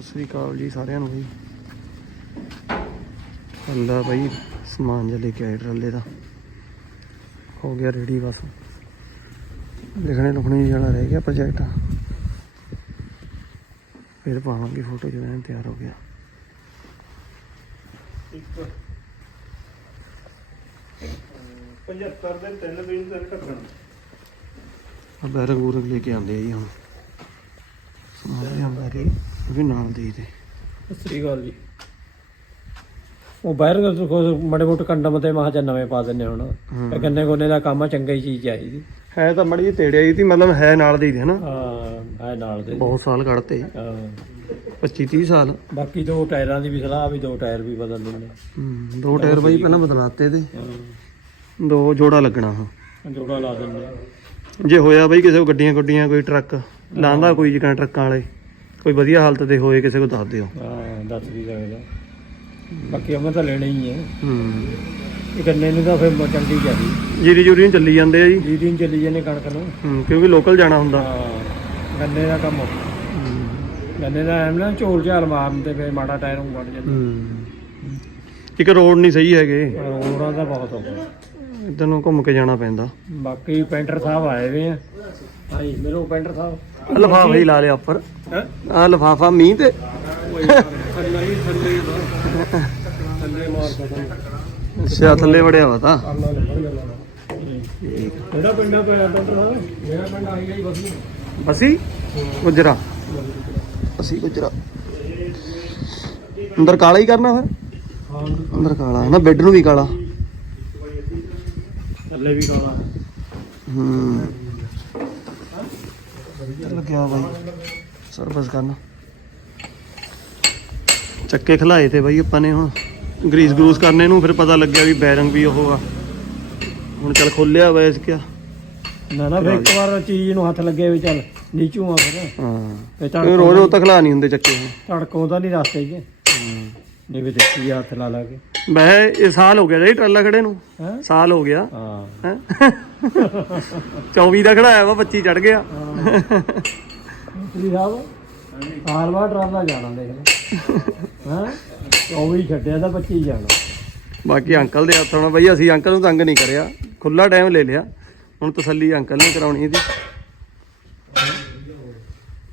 ਸਤਿ ਸ੍ਰੀ ਅਕਾਲ ਜੀ ਸਾਰਿਆਂ ਨੂੰ ਬਈ ਅੱਲਾ ਬਈ ਸਮਾਨ ਜਿਹਾ ਲੈ ਕੇ ਆਏ ਟਰਾਲੇ ਦਾ। ਹੋ ਗਿਆ ਰੈਡੀ ਬਸ। ਲਿਖਣੇ ਲੁਖਣੇ ਜਿਹੜਾ ਰਹਿ ਗਿਆ ਪ੍ਰੋਜੈਕਟ ਫਿਰ ਪਾਵਾਂਗੇ ਫੋਟੋ ਜਦੋਂ ਐਨ ਤਿਆਰ ਹੋ ਗਿਆ। ਇੱਕ 75 ਦੇ ਤਿੰਨ ਦਿਨ ਤੱਕ ਢੱਕਣ ਆ ਬੈਰੰਗ ਬੂਰੰਗ ਲੈ ਕੇ ਆਂਦੇ ਆ ਜੀ ਹੁਣ। ਸਮਾਨ ਲਿਆਂਦਾ ਰੇ ਉਹ ਵੀ ਨਾਲ ਦੇ ਦੇ। ਸ੍ਰੀ ਅਕਾਲ ਜੀ। ਉਹ ਬਾਹਰ ਦਾ ਕੋਈ ਮੜੇ ਮੋਟੇ ਕੰਡਮ ਤੇ ਮਹਾ ਜਾਂ ਨਵੇਂ ਪਾ ਦਿੰਨੇ ਹੁਣ। ਇਹ ਗੰਨੇ ਗੋਨੇ ਦਾ ਕੰਮ ਆ ਚੰਗਾ ਹੀ ਚੀਜ਼ ਚਾਹੀਦੀ ਹੈ ਤਾਂ ਮੜੀ ਤੇੜਿਆ ਹੀ ਤੀ ਮਤਲਬ ਹੈ ਨਾਲ ਦੇ ਦੇ ਹਨਾ। ਹਾਂ ਹੈ ਨਾਲ ਦੇ ਬਹੁਤ ਸਾਲ ਕੱਢਤੇ। ਹਾਂ। 25 30 ਸਾਲ। ਬਾਕੀ ਦੋ ਟਾਇਰਾਂ ਦੀ ਵੀ ਸਲਾਹ ਵੀ ਦੋ ਟਾਇਰ ਵੀ ਬਦਲ ਦਿੰਦੇ। ਹੂੰ, ਦੋ ਟਾਇਰ ਬਾਈ ਪਹਿਲਾਂ ਬਦਲਾਤੇ ਤੇ। ਦੋ ਜੋੜਾ ਲੱਗਣਾ ਹਾਂ ਜੋੜਾ ਲਾ ਦਿੰਦੇ। ਜੇ ਹੋਇਆ ਬਈ ਕਿਸੇ ਕੋ ਗੱਡੀਆਂ ਗੁੱਡੀਆਂ ਕੋਈ ਟਰੱਕ ਲਾਂਦਾ ਕੋਈ ਜਿਕਣ ਟਰੱਕਾਂ ਵਾਲੇ। ਕੋਈ ਵਧੀਆ ਹਾਲਤ ਦੇ ਹੋਏ ਕਿਸੇ ਕੋ ਦੱਸ ਦਿਓ। ਹਾਂ ਦੱਸ ਵੀ ਸਕਦਾ ਬਾਕੀ ਅਮਰ ਤਾਂ ਲੈਣਾ ਹੀ ਹੈ ਹੂੰ। ਇਹ ਗੰਨੇ ਨੂੰ ਤਾਂ ਫਿਰ ਚੰਗੀ ਚਾਹੀਦੀ ਜੀਰੀ ਜੂਰੀ ਨੂੰ ਚੱਲੀ ਜਾਂਦੇ ਆ ਜੀ। ਜੀ ਦਿਨ ਚੱਲੀ ਜਾਂਦੇ ਕਣਕ ਨੂੰ। ਹੂੰ, ਕਿਉਂਕਿ ਲੋਕਲ ਜਾਣਾ ਹੁੰਦਾ। ਹਾਂ ਗੰਨੇ ਦਾ ਕੰਮ ਗੰਨੇ ਦਾ ਐਮ ਨਾ ਝੋਲ ਝਾਲ ਮਾਰਨ ਤੇ ਫਿਰ ਮਾੜਾ ਟਾਇਰ ਨੂੰ ਵੱਢ ਜਾਂਦਾ। ਹੂੰ। ਇੱਕ ਰੋਡ ਨਹੀਂ ਸਹੀ ਹੈਗੇ। ਰੋਡਾਂ ਦਾ ਬਹੁਤ ਔਖਾ। ਇੱਧਰ ਨੂੰ ਘੁੰਮ ਕੇ ਜਾਣਾ ਪੈਂਦਾ। ਬਾਕੀ ਪੈਂਟਰ ਸਾਹਿਬ ਆਏ ਵੇ ਆ। ਹਾਂਜੀ ਮਿਲੋ ਪੈਂਟਰ ਸਾਹਿਬ। ਲਿਫਾਫਾ ਹੀ ਲਾ ਲਿਆ ਉੱਪਰ। ਹੈ? ਆ ਲਿਫਾਫਾ ਮੀਂਹ ਤੇ। ਥੱਲੇ ਹੀ ਥੱਲੇ ਹੀ ਬਸ। ਥੱਲੇ ਮਾਰ ਕਦਮ ਅੱਛਾ ਥੱਲੇ ਵੜਿਆ ਵਾ ਤਾਂ। ਕਰਨਾ ਕਿਹੜਾ ਪਿੰਡ ਪਿਆ ਸਾਹਿਬ ਮੇਰਾ ਪਿੰਡ ਆਈ ਗਈ ਬਸ। ਅਸੀਂ ਗੁਜਰਾ। ਅਸੀਂ ਗੁਜਰਾ। ਅੰਦਰ ਕਾਲਾ ਹੀ ਕਰਨਾ ਫਿਰ? ਹਾਂ। ਅੰਦਰ ਕਾਲਾ। ਨਾ ਬੈੱਡ ਨੂੰ ਵੀ ਕਾਲਾ। ਥੱਲੇ ਵੀ ਕਾਲਾ। ਹੂੰ। ਲੱਗਿਆ ਬਾਈ। ਸਰਵਿਸ ਕਰਨਾ। ਚੱਕੇ ਖਲਾਏ ਤੇ ਬਾਈ ਆਪਾਂ ਨੇ ਹੁਣ। ਗਰੀਸ ਗਰੂਸ ਕਰਨੇ ਨੂੰ ਫਿਰ ਪਤਾ ਲੱਗਿਆ ਵੀ ਬੈਰਿੰਗ ਵੀ ਉਹ ਆ। ਹੁਣ ਚੱਲ ਖੋਲਿਆ ਵਾ ਇਸ ਕਿਆ। ਨਾ ਨਾ ਫਿਰ ਇੱਕ ਵਾਰ ਚੀਜ਼ ਨੂੰ ਹੱਥ ਲੱਗੇ ਵੀ ਚੱਲ ਨੀਚੂ ਆ ਫਿਰ। ਹਾਂ। ਇਹ ਰੋਜ਼ ਰੋਜ਼ ਤਖਲਾ ਨਹੀਂ ਹੁੰਦੇ ਚੱਕੇ। ਹੁਣ ਧੜਕੋਂ ਤਾਂ ਨਹੀਂ ਰਸਤੇ 'ਚ। ਨਹੀਂ ਵੀ ਦੇਖੀ ਹੱਥ ਲਾ ਲਾ ਕੇ। ਵੈਸੇ ਇਹ ਸਾਲ ਹੋ ਗਿਆ ਜੀ ਟਰਾਲਾ ਖੜੇ ਨੂੰ। ਹੈ? ਸਾਲ ਹੋ ਗਿਆ। ਹਾਂ। ਹੈਂ? 24 ਦਾ ਖੜਾਇਆ ਵਾ 25 ਚੜ ਗਿਆ। ਜੀ ਸਾਹਿਬ ਸਾਲ ਬਾਅਦ ਟਰਾਲਾ ਜਾਣਾ ਦੇਖ ਲੈ। ਹਾਂ? ਉਹ ਵੀ ਛੱਡਿਆ ਤਾਂ 25 ਜਾਣਾ। ਬਾਕੀ ਅੰਕਲ ਦੇ ਹੱਥ ਬਈ ਅਸੀਂ ਅੰਕਲ ਨੂੰ ਤੰਗ ਨਹੀਂ ਕਰਿਆ। ਖੁੱਲਾ ਟਾਈਮ ਲੈ ਲਿਆ। ਹੁਣ ਤਸੱਲੀ ਅੰਕਲ ਨੇ ਕਰਾਉਣੀ ਇਹਦੀ।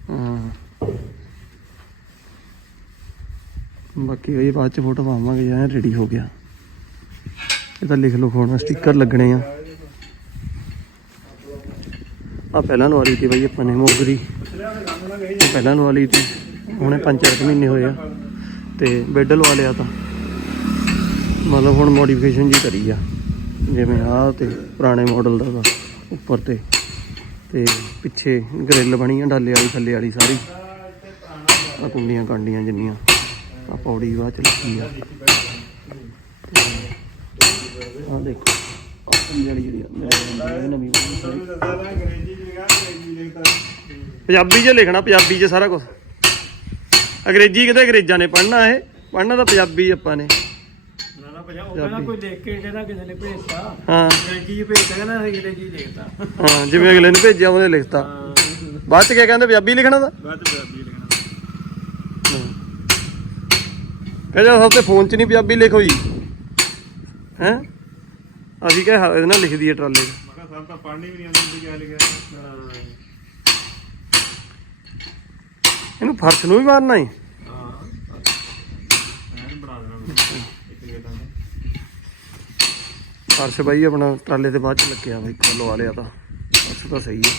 ਹਾਂ। ਬਾਕੀ ਬਈ ਬਾਅਦ ਚ ਫੋਟੋ ਪਾਵਾਂਗੇ ਜਾਂ ਰੈਡੀ ਹੋ ਗਿਆ। ਇਹ ਤਾਂ ਲਿਖ ਲਓ ਫੋਨ ਸਟicker ਲੱਗਣੇ ਆ। ਆ ਪਹਿਲਾਂ ਲਵਾ ਲਈ ਤੀ ਬਾਈ, ਆਪਾਂ ਨੇ ਮੋਗਰੀ। ਪਹਿਲਾਂ ਲਵਾ ਲਈ ਤੀ, ਹੁਣੇ ਪੰਜ ਚਾਰ ਕੁ ਮਹੀਨੇ ਹੋਏ ਆ। ਤੇ ਬੈੱਡ ਲਵਾ ਲਿਆ ਤਾਂ। ਮਤਲਬ ਹੁਣ ਮੋਡੀਫਿਕੇਸ਼ਨ ਜੀ ਕਰੀ ਆ। ਜਿਵੇਂ ਆ ਤੇ ਪੁਰਾਣੇ ਮਾਡਲ ਦਾ ਉੱਪਰ ਤੇ। ਤੇ ਪਿੱਛੇ ਗ੍ਰਿਲ ਬਣੀ ਆ, ਡਾਲੇ ਵਾਲੀ, ਥੱਲੇ ਵਾਲੀ ਸਾਰੀ। ਆ ਕੁੰਡੀਆਂ ਕਾਂਡੀਆਂ ਜਿੰਨੀਆਂ। ਆ ਪੌੜੀ ਬਾਅਦ ਚ ਲੱਗੀ ਆ। ਆ ਦੇਖੋ ਆ ਜਿਹੜੀ ਜਿਹੜੀ ਆ, ਨਵੀਂ ਨਵੀਂ ਬਣੀ ਸਾਰੀ। ਪੰਜਾਬੀ 'ਚ ਲਿਖਣਾ ਪੰਜਾਬੀ 'ਚ ਸਾਰਾ ਕੁਝ ਅੰਗਰੇਜ਼ੀ ਕਿਤੇ ਅੰਗਰੇਜ਼ਾਂ ਨੇ ਪੜ੍ਹਨਾ ਇਹ ਪੜ੍ਹਨਾ ਤਾਂ ਪੰਜਾਬੀ ਆਪਾਂ ਨੇ। ਨਾ ਨਾ ਉਹ ਕਹਿੰਦਾ ਕੋਈ ਦੇਖ ਕੇ ਕਹਿੰਦਾ ਕਿਸੇ ਨੇ ਭੇਜਤਾ। ਹਾਂ। ਅੰਗਰੇਜ਼ੀ ਚ ਭੇਜਤਾ ਕਹਿੰਦਾ ਅਸੀਂ ਅੰਗਰੇਜ਼ੀ ਦੇਖਤਾ ਹਾਂ ਜਿਵੇਂ ਅਗਲੇ ਨੇ ਭੇਜਿਆ ਉਹਨੇ ਲਿਖਤਾ। ਬਾਅਦ ਚ ਕਿਆ ਕਹਿੰਦੇ ਪੰਜਾਬੀ ਲਿਖਣਾ ਦਾ ਬਾਅਦ ਚ ਪੰਜਾਬੀ ਲਿਖਣਾ। ਕਹਿੰਦੇ ਸਭ ਤੇ ਫੋਨ 'ਚ ਨਹੀਂ ਪੰਜਾਬੀ ਲਿਖੋ ਜੀ। ਹੈ? ਅਸੀਂ ਕਹੇ ਇਹਦੇ ਨਾਲ ਲਿਖ ਦਈਏ ਟਰਾਲੇ। 'ਚ ਮੈਂ ਕਿਹਾ ਸਭ ਤਾਂ ਪੜ੍ਹਨੀ ਵੀ ਨਹੀਂ ਆਉਂਦੀ ਕੀ ਲਿਖਿਆ। ਇਹਨੂੰ ਫਰਸ਼ ਨੂੰ ਵੀ ਮਾਰਨਾ ਹੈ। ਫਰਸ਼ ਬਾਈ ਆਪਣਾ ਟਰਾਲੇ ਦੇ ਬਾਅਦ ਚ ਲੱਗਿਆ ਬਾਈ ਇੱਕ ਲਵਾ ਲਿਆ ਤਾਂ। ਫਰਸ਼ ਤਾਂ ਸਹੀ ਹੈ।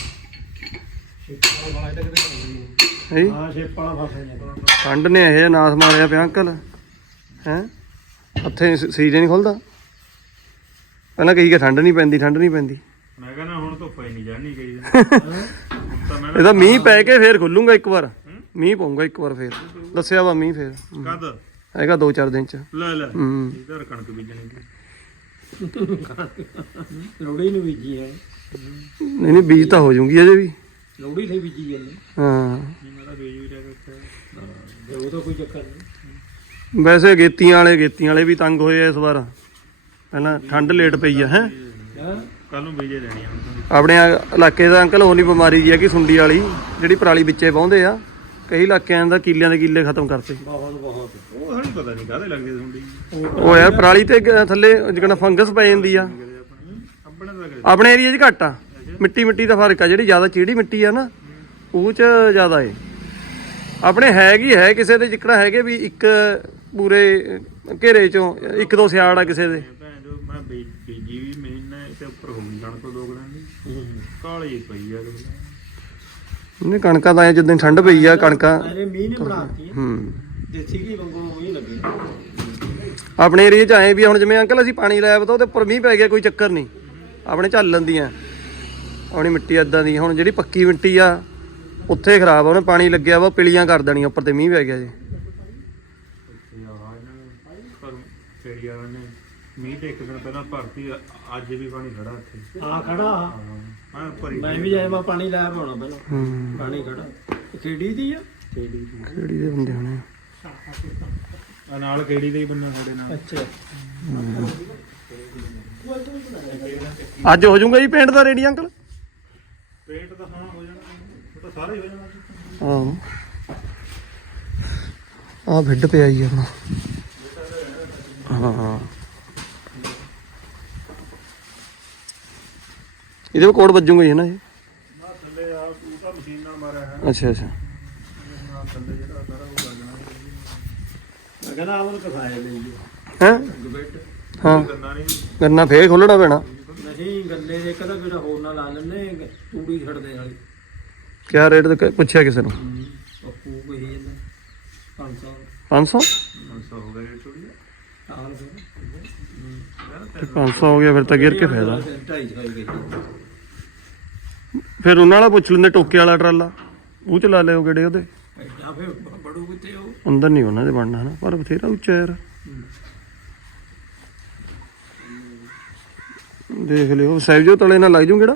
ਹੈ ਸ਼ੇਪ ਵਾਲਾ ਫਸ ਜਾਂਦਾ ਠੰਡ ਨੇ ਇਹ ਨਾਸ ਮਾਰਿਆ ਪਿਆ ਅੰਕਲ। ਹੈ? ਹੱਥੇ ਸੀਜਨ ਨਹੀਂ ਖੁੱਲਦਾ? ਪਹਿਲਾਂ ਕਹੀ ਕਿ ਠੰਡ ਨਹੀਂ ਪੈਂਦੀ ਠੰਡ ਨਹੀਂ ਪੈਂਦੀ। ਮੈਂ ਕਹਿੰਦਾ ਹੁਣ ਧੁੱਪ ਹੀ ਨਹੀਂ ਜਾਣੀ ਗਈ ਤਾਂ ਮੈਂ ਇਹਦਾ ਮੀਂਹ ਪੈ ਕੇ ਫੇਰ ਖੁੱਲੂਗਾ ਇੱਕ ਵਾਰ। ਮੀਂਹ ਪਊਗਾ ਇੱਕ ਵਾਰ ਫੇਰ। ਦੱਸਿਆ ਵਾ ਮੀਂਹ ਫੇਰ। ਕਦ? ਹੈਗਾ 2-4 ਦਿਨ ਚ। ਲੈ ਲੈ। ਹੂੰ। ਇਧਰ ਕਣਕ ਬੀਜਣੀ ਦੀ ਲੋੜੀ ਨੂੰ ਬੀਜੀ ਹੈ। ਨਹੀਂ ਨਹੀਂ ਬੀਜ ਤਾਂ ਹੋ ਜੂਗੀ ਅਜੇ ਵੀ। ਲੋੜੀ ਤੇ ਬੀਜੀ ਜਾਂਦੇ ਹਾਂ। ਮੈਂ ਤਾਂ ਬੀਜ ਵੀ ਕੇ ਉਹ ਤਾਂ ਕੋਈ ਚੱਕਰ ਨਹੀਂ। ਵੈਸੇ ਗੇਤੀਆਂ ਵਾਲੇ ਗੇਤੀਆਂ ਵਾਲੇ ਵੀ ਤੰਗ ਹੋਏ ਆ ਇਸ ਵਾਰ। ਪਹਿਲਾਂ ਠੰਡ ਲੇਟ ਪਈ ਆ ਹੈ? ਕੱਲ ਨੂੰ ਬੀਜੇ ਤਾਂ ਆਪਣੇ ਇਲਾਕੇ ਦਾ ਅੰਕਲ ਹੋਣੀ ਬਿਮਾਰੀ ਜੀ ਆ ਕਿ ਸੁੰਡੀ ਵਾਲੀ ਜਿਹੜੀ ਪਰਾਲੀ ਵਿੱਚੇ ਪਾਉਂਦੇ ਆ ਕਈ ਇਲਾਕਿਆਂ ਦਾ ਕਿੱਲਿਆਂ ਦੇ ਕਿੱਲੇ ਖਤਮ ਕਰਤੇ। ਬਹੁਤ ਬਹੁਤ। ਉਹ ਹਣੀ ਪਤਾ ਨਹੀਂ ਕਾਹਦੇ ਲੱਗਦੇ ਹੁੰਦੀ ਉਹ ਯਾਰ ਪਰਾਲੀ ਤੇ ਥੱਲੇ ਜਿਹੜਾ ਫੰਗਸ ਪੈ ਜਾਂਦੀ ਆ। ਆਪਣੇ ਏਰੀਆ 'ਚ ਘੱਟ ਆ। ਮਿੱਟੀ ਮਿੱਟੀ ਦਾ ਫ਼ਰਕ ਆ ਜਿਹੜੀ ਜ਼ਿਆਦਾ ਚੀੜੀ ਮਿੱਟੀ ਆ ਨਾ ਉਹ 'ਚ ਜ਼ਿਆਦਾ ਏ। ਆਪਣੇ ਹੈਗੀ ਹੈ ਕਿਸੇ ਦੇ ਜਿੱਕੜਾ ਹੈਗੇ ਵੀ ਇੱਕ ਪੂਰੇ ਘੇਰੇ 'ਚੋਂ ਇੱਕ ਦੋ ਸਿਆੜ ਆ ਕਿਸੇ ਦੇ। ਭੈਣ ਜੋ ਮੈਂ ਬੀ- ਬੀਜੀ ਵੀ ਮਹੀਨੇ ਤੇ ਉੱਪਰ ਹੋ ਗਈ ਕਣਕ ਦੋ ਗਰਾਂ ਦੀ। ਕਾਲੀ ਪਈ ਆ ਦੇਖ ਲੈ। ਇਹਨੇ ਕਣਕਾਂ ਤਾਂ ਐ ਜਿੱਦਾਂ ਠੰਡ ਪਈ ਆ ਕਣਕਾਂ। ਅਰੇ ਮੀਂਹ ਨੇ ਬਣਾਤੀ। ਹੂੰ। ਦੇਸੀ ਕੀ ਵਾਂਗੂ ਮੀਂਹ ਲੱਗੇ। ਆਪਣੇ ਏਰੀਆ 'ਚ ਆਏ ਵੀ ਹੁਣ ਜਿਵੇਂ ਅੰਕਲ ਅਸੀਂ ਪਾਣੀ ਲਾਇਆ ਵਾ ਤਾਂ ਉਹਦੇ ਉੱਪਰ ਮੀਂਹ ਪੈ ਗਿਆ ਕੋਈ ਚੱਕਰ ਨਹੀਂ। ਆਪਣੇ ਝੱਲ ਲੈਂਦੀਆਂ। ਆਪਣੀ ਮਿੱਟੀ ਏਦਾਂ ਦੀ ਹੁਣ ਜਿਹੜੀ ਪੱਕੀ ਮਿੱਟੀ ਆ ਉੱਥੇ ਖਰਾਬ ਆ ਉਹਨੇ ਪਾਣੀ ਲੱਗਿਆ ਵਾ ਪਿਲੀਆਂ ਕਰ ਦੇਣੀਆਂ ਉੱਪਰ ਤੇ ਮੀਂਹ ਪੈ ਗਿਆ ਜੀ ਤੇ ਆ ਇਹਨਾਂ ਨੇ ਪਰ ਫੇਰੀ ਵਾਲਿਆਂ ਨੇ ਮੀਂਹ ਤੇ ਇੱਕ ਦਿਨ ਪਹਿਲਾਂ ਭਰਤੀ ਅੱਜ ਵੀ ਪਾਣੀ ਖੜਾ ਇੱਥੇ। ਆ ਖੜਾ। ਮੈਂ ਭਰੀ ਮੈਂ ਵੀ ਜਾਏ ਮੈਂ ਪਾਣੀ ਲਾਇਆ ਪਾਉਣਾ ਪਹਿਲਾਂ। ਹੂੰ। ਪਾਣੀ ਖੜਾ। ਇਹ ਖੇੜੀ ਦੀ ਆ? ਕਿਹੜੀ ਕਿਹੜੀ ਦੇ ਹੁੰਦੇ ਹੋਣੇ ਆ। ਨਾਲ ਕਿਹੜੀ ਦੇ ਹੀ ਬੰਨਾ ਸਾਡੇ ਨਾਲ। ਅੱਛਾ। ਅੱਜ ਹੋ ਜਾਊਗਾ ਜੀ ਪੇਂਟ ਦਾ ਰੇਡੀ ਅੰਕਲ? ਪੇਟ ਤਾਂ ਹਾਂ ਹੋ ਜਾਣਾ। ਉਹ ਤਾਂ ਸਾਰਾ ਹੀ ਹੋ ਜਾਣਾ। ਆਹੋ। ਆ ਬਿੱਡ ਪਿਆ ਹੀ ਆਪਣਾ ਹਾਂ ਇਹਦੇ ਕੋਡ ਵੱਜੂਗਾ ਹੀ ਹੈ ਨਾ ਇਹ ਨਾ ਥੱਲੇ ਆ ਉਹ ਤਾਂ ਮਸ਼ੀਨ ਨਾਲ ਮਾਰਿਆ ਹੈ। ਅੱਛਾ ਅੱਛਾ। ਨਾਲ ਥੱਲੇ ਜਿਹੜਾ ਸਾਰਾ ਉਹ ਜਾਣਾ ਮੈਂ ਕਹਿੰਦਾ ਆਵਲ ਕਸਾਇਆ ਲਈ ਹੈ ਗਬੈਟ ਹਾਂ? ਕਰਨਾ ਨਹੀਂ। ਗੰਨਾ ਫੇਰ ਖੋਲਣਾ ਪੈਣਾ। ਨਹੀਂ ਗੱਲੇ ਦੇ ਕਦਾ ਕਿਹੜਾ ਹੋਰ ਨਾ ਲਾ ਲੈਣੇ ਤੂੜੀ ਛੱਡਦੇ ਵਾਲੀ। ਕਿਆ ਰੇਟ ਤੇ ਪੁੱਛਿਆ ਕਿਸੇ ਨੂੰ? ਪੱਪੂ ਕੋਈ ਜਾਂਦਾ 500 500 500 ਹੋ ਗਿਆ ਰੇਟ ਥੋੜੀ ਸਾਲ ਤੇ 500 ਹੋ ਗਿਆ ਫਿਰ ਤਾਂ ਗਿਰ ਕੇ ਫਾਇਦਾ। 250 ਖਾਈ ਗਈ ਫਿਰ ਉਹਨਾਂ ਵਾਲਾ ਪੁੱਛ ਲੈਂਦੇ ਟੋਕੇ ਵਾਲਾ ਟਰਾਲਾ। ਉਹ ਚ ਲਾ ਲਿਓ ਕਿਹੜੇ ਉਹਦੇ। ਅੰਦਰ ਨਹੀਂ ਉਹਨਾਂ ਦੇ ਬਣਨਾ ਹਨਾ ਪਰ ਬਥੇਰਾ ਉੱਚਾ ਯਾਰ। ਦੇਖ ਲਿਓ ਸਹਿਜੋ ਤਲੇ ਨਾਲ ਲੱਗ ਜੂ ਕਿਹੜਾ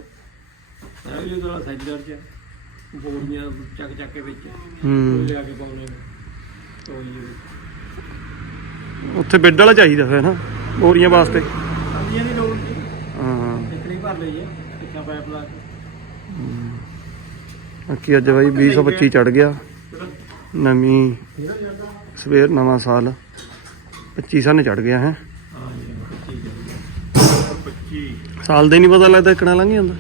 ਇਹ ਜੋ ਦਾ ਸੈਂਟਰ ਚ ਬੋਰੀਆਂ ਚੱਕ ਚੱਕ ਕੇ ਵਿੱਚ। ਹੂੰ। ਲਿਆ ਕੇ ਪਾਉਣੇ ਤੋਈ ਉੱਥੇ ਬੈੱਡ ਵਾਲਾ ਚਾਹੀਦਾ ਫਿਰ ਨਾ ਬੋਰੀਆਂ ਵਾਸਤੇ। ਅੰਦੀਆਂ ਦੀ ਲੋੜ ਨਹੀਂ ਹਾਂ। ਇਤਨੀ ਭਰ ਲਈ ਹੈ ਕਿੱਥਾ ਪਾਈਪ ਲਾ ਕੇ। ਬਾਕੀ ਅੱਜ ਬਾਈ 225 ਚੜ ਗਿਆ। ਨਵੀਂ ਸਵੇਰ ਨਵਾਂ ਸਾਲ। 25 ਸਾਲ ਚੜ ਗਿਆ ਹੈ। ਹਾਂ ਜੀ ਠੀਕ ਹੈ 25 ਸਾਲ ਦਾ ਨਹੀਂ ਪਤਾ ਲੱਗਦਾ ਕਿਹੜਾ ਲੰਘ ਜਾਂਦਾ।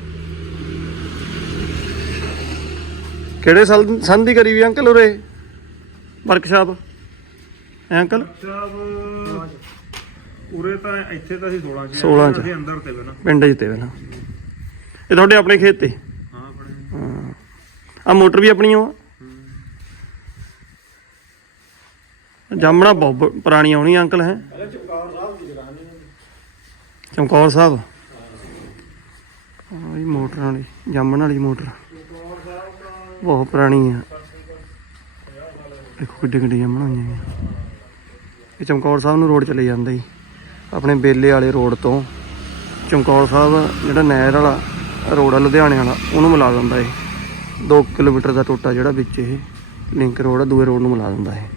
ਕਿਹੜੇ ਸਾਲ ਦੀ ਕਰੀ ਵੀ ਅੰਕਲ ਉਰੇ? ਵਰਕਸ਼ਾਪ? ਐ ਅੰਕਲ ਉਰੇ ਤਾਂ ਇੱਥੇ ਤਾਂ ਅਸੀਂ 16 ਚ 16 ਚ। ਅਸੀਂ ਅੰਦਰ ਤੇ ਬਣਾ ਪਿੰਡ 'ਚ ਤੇ ਇਹ ਤੁਹਾਡੇ ਆਪਣੇ ਖੇਤ ਤੇ? ਹਾਂ ਆਪਣੇ। ਹਾਂ। ਆ ਮੋਟਰ ਵੀ ਆਪਣੀ ਓ ਆ ਜਾਮਣਾ ਬਹੁਤ ਬ- ਪੁਰਾਣੀ ਆਉਣੀ ਅੰਕਲ ਹੈ? ਚਮਕੌਰ ਸਾਹਿਬ ਹੈ। ਚਮਕੌਰ ਸਾਹਿਬ? ਹਾਂ ਇਹ ਮੋਟਰ ਵਾਲੀ ਜਾਮਣ ਵਾਲੀ ਮੋਟਰ। ਬਹੁਤ ਪੁਰਾਣੀ ਆ। ਦੇਖੋ ਕਿੱਡੇ ਕਿੱਡੇ ਜਾਮਣ ਹੋਈਆਂ। ਆ ਇਹ ਚਮਕੌਰ ਸਾਹਿਬ ਨੂੰ ਰੋਡ ਚਲੇ ਜਾਂਦਾ ਜੀ। ਆਪਣੇ ਬੇਲੇ ਵਾਲੇ ਰੋਡ ਤੋਂ। ਚਮਕੌਰ ਸਾਹਿਬ, ਜਿਹੜਾ ਨਹਿਰ ਵਾਲਾ ਰੋਡ ਆ, ਲੁਧਿਆਣੇ ਵਾਲਾ, ਉਹਨੂੰ ਮਿਲਾ ਦਿੰਦਾ ਇਹ। 2 ਕਿਲੋਮੀਟਰ ਦਾ ਟੋਟਾ ਜਿਹੜਾ ਵਿੱਚ ਇਹ ਲਿੰਕ ਰੋਡ ਆ, ਦੂਏ ਰੋਡ ਨੂੰ ਮਿਲਾ ਦਿੰਦਾ ਇਹ।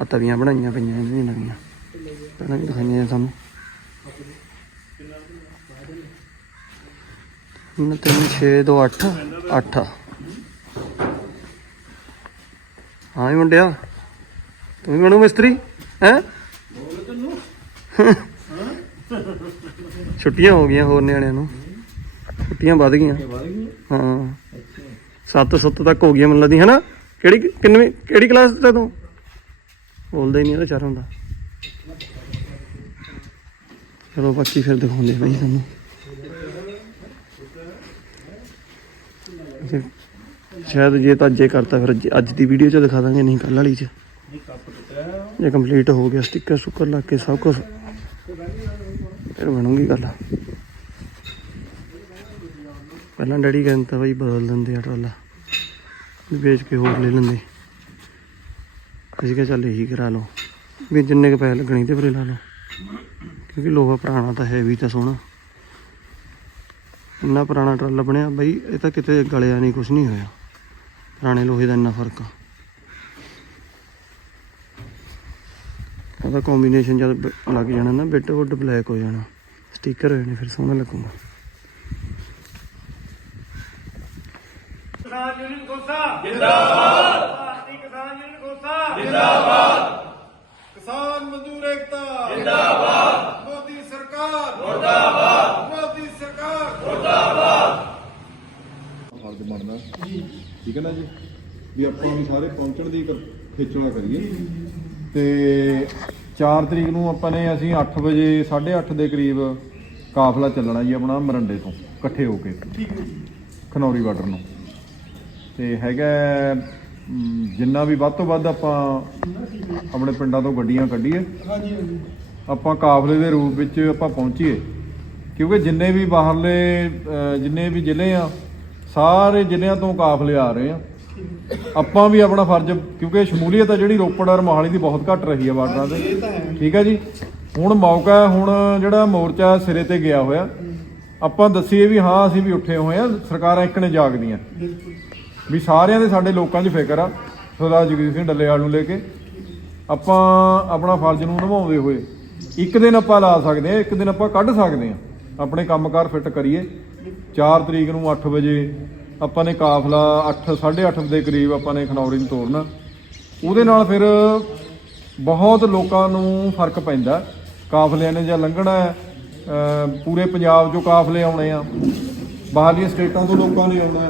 ਆ ਤਵੀਆਂ ਬਣਾਈਆਂ ਪਈਆਂ ਇਹਦੀਆਂ ਨਵੀਆਂ। ਪਹਿਲਾਂ ਵੀ ਦਿਖਾਈਆਂ ਤੁਹਾਨੂੰ ਨਾ ਤਿੰਨ 6 2 8 8 ਹਾਂ ਹੀ ਮੁੰਡਿਆ, ਤੂੰ ਵੀ ਬਣੂ ਮਿਸਤਰੀ? ਹੈ? ਛੁੱਟੀਆਂ ਹੋ ਗਈਆਂ ਹੋਰ ਨਿਆਣਿਆਂ ਨੂੰ। ਛੁੱਟੀਆਂ ਵੱਧ ਗਈਆਂ। ਹਾਂ। ਅੱਛਾ 7 7 ਤੱਕ ਹੋ ਗਈਆਂ ਮੈਨੂੰ ਲੱਗਦੀ ਹਨਾ? ਕਿਹੜੀ ਕਿੰਨਵੀਂ ਕਿਹੜੀ ਕਲਾਸ ਤੇ ਤੂੰ? ਬੋਲਦਾ ਹੀ ਨਹੀਂ ਇਹਦਾ ਚਾਰ ਹੁੰਦਾ ਚਲੋ ਬਾਕੀ ਫਿਰ ਦਿਖਾਉਂਦੇ ਬਾਈ ਤੁਹਾਨੂੰ ਸ਼ਾਇਦ ਜੇ ਤਾਂ ਅੱਜੇ ਕਰਤਾ ਫਿਰ ਅੱਜ- ਅੱਜ ਦੀ ਵੀਡੀਓ ਚ ਦਿਖਾ ਦਾਂਗੇ ਨਹੀਂ ਕੱਲ ਵਾਲੀ ਚ। ਜੇ ਕੰਪਲੀਟ ਹੋ ਗਿਆ ਸਟicker ਸੁੱਕਰ ਲਾ ਕੇ ਸਭ ਕੁਝ ਫਿਰ ਬਣੂਗੀ ਗੱਲ। ਪਹਿਲਾਂ ਡੈਡੀ ਕਹਿੰਦਾ ਤਾਂ ਬਈ ਬਦਲ ਦਿੰਦੇ ਆ ਟਰਾਲਾ। ਵੀ ਵੇਚ ਕੇ ਹੋਰ ਲੈ ਲੈਂਦੇ। ਅਸੀਂ ਕਿਹਾ ਚੱਲ ਇਹੀ ਕਰਾ ਲਓ। ਵੀ ਜਿੰਨੇ ਕ ਪੈਸੇ ਲੱਗਣੇ ਤੇ ਫਿਰ ਲਾ ਲਓ। ਕਿਉਂਕਿ ਲੋਹਾ ਪੁਰਾਣਾ ਤਾਂ ਹੈ ਵੀ ਤਾਂ ਸੋਹਣਾ। ਇੰਨਾ ਪੁਰਾਣਾ ਟਰਾਲਾ ਬਣਿਆ, ਬਈ ਇਹ ਤਾਂ ਕਿਤੇ ਗਲਿਆ ਨਹੀਂ ਕੁਝ ਨਹੀਂ ਹੋਇਆ। ਪੁਰਾਣੇ ਲੋਹੇ ਦਾ ਇੰਨਾ ਫ਼ਰਕ ਆ। ਉਹਦਾ ਕੰਬੀਨੇਸ਼ਨ ਜਦ ਲੱਗ ਜਾਣਾ ਨਾ ਬਿੱਟ ਵੁੱਡ ਬਲੈਕ ਹੋ ਜਾਣਾ। ਸਟicker ਹੋਏ ਨੇ ਫਿਰ ਸੋਹਣਾ ਲੱਗੂਗਾ। ਕਿਸਾਨ ਯੂਨੀਅਨ ਕੋਸਾ ਜਿੰਦਾਬਾਦ ਜਿੰਦਾਬਾਦ ਕਿਸਾਨ ਮਜ਼ਦੂਰ ਏਕਤਾ। ਜਿੰਦਾਬਾਦ ਮੋਦੀ ਸਰਕਾਰ। ਮੁਰਦਾਬਾਦ ਮੋਦੀ ਸਰਕਾਰ। ਫਰਜ਼ ਬਣਦਾ। ਠੀਕ ਹੈ ਨਾ ਜੀ? ਵੀ ਆਪਾਂ ਵੀ ਸਾਰੇ ਪਹੁੰਚਣ ਦੀ ਖੇਚਲਾ ਕਰੀਏ। ਤੇ 4 ਤਰੀਕ ਨੂੰ ਆਪਾਂ ਨੇ ਅਸੀਂ 8 ਵਜੇ 8:30 ਦੇ ਕਰੀਬ ਕਾਫਲਾ ਚੱਲਣਾ ਜੀ ਆਪਣਾ ਮਰੰਡੇ ਤੋਂ ਇਕੱਠੇ ਹੋ ਕੇ। ਖਨੌਰੀ ਬਾਰਡਰ ਨੂੰ। ਤੇ ਹੈਗਾ ਜਿੰਨਾ ਵੀ ਵੱਧ ਤੋਂ ਵੱਧ ਆਪਾਂ ਆਪਣੇ ਪਿੰਡਾਂ ਤੋਂ ਗੱਡੀਆਂ ਕੱਢੀਏ। ਆਪਾਂ ਕਾਫਲੇ ਦੇ ਰੂਪ ਵਿੱਚ ਆਪਾਂ ਪਹੁੰਚੀਏ। ਕਿਉਂਕਿ ਜਿੰਨੇ ਵੀ ਬਾਹਰਲੇ ਜਿੰਨੇ ਵੀ ਜ਼ਿਲ੍ਹੇ ਆ ਸਾਰੇ ਜ਼ਿਲ੍ਹਿਆਂ ਤੋਂ ਕਾਫਲੇ ਆ ਰਹੇ ਆ। ਆਪਾਂ ਵੀ ਆਪਣਾ ਫਰਜ਼ ਕਿਉਂਕਿ ਸ਼ਮੂਲੀਅਤ ਆ ਜਿਹੜੀ ਰੋਪੜ ਔਰ ਮੋਹਾਲੀ ਦੀ ਬਹੁਤ ਘੱਟ ਰਹੀ ਹੈ ਬਾਰਡਰਾਂ ਤੇ ਠੀਕ ਹੈ ਜੀ? ਹੁਣ ਮੌਕਾ ਹੈ, ਹੁਣ ਜਿਹੜਾ ਮੋਰਚਾ ਸਿਰੇ ਤੇ ਗਿਆ ਹੋਇਆ ਆਪਾਂ ਦੱਸੀਏ ਵੀ ਹਾਂ ਅਸੀਂ ਵੀ ਉੱਠੇ ਹੋਏ ਆ ਸਰਕਾਰਾਂ ਇੱਕ ਨੇ ਜਾਗਦੀਆਂ। ਵੀ ਸਾਰਿਆਂ ਦੇ ਸਾਡੇ ਲੋਕਾਂ 'ਚ ਫਿਕਰ ਆ ਸਰਦਾਰ ਜਗਜੀਤ ਸਿੰਘ ਡੱਲੇਵਾਲ ਨੂੰ ਲੈ ਕੇ। ਆਪਾਂ ਆਪਣਾ ਫਰਜ਼ ਨੂੰ ਨਿਭਾਉਂਦੇ ਹੋਏ ਇੱਕ ਦਿਨ ਆਪਾਂ ਲਾ ਸਕਦੇ ਆ ਇੱਕ ਦਿਨ ਆਪਾਂ ਕੱਢ ਸਕਦੇ ਆ। ਆਪਣੇ ਕੰਮਕਾਰ ਫਿੱਟ ਕਰੀਏ। 4 ਤਰੀਕ ਨੂੰ 8 ਵਜੇ ਆਪਾਂ ਨੇ ਕਾਫਲਾ 8 8:30 ਦੇ ਕਰੀਬ ਆਪਾਂ ਨੇ ਖਨੌਰੀ ਨੂੰ ਤੋਰਨਾ ਉਹਦੇ ਨਾਲ ਫਿਰ ਬਹੁਤ ਲੋਕਾਂ ਨੂੰ ਫ਼ਰਕ ਪੈਂਦਾ। ਕਾਫਲਿਆਂ ਨੇ ਜਾਂ ਲੰਘਣਾ ਪੂਰੇ ਪੰਜਾਬ 'ਚੋਂ ਕਾਫਲੇ ਆਉਣੇ ਆ। ਬਾਹਰਲੀਆਂ ਸਟੇਟਾਂ ਤੋਂ ਲੋਕਾਂ ਨੇ ਆਉਣਾ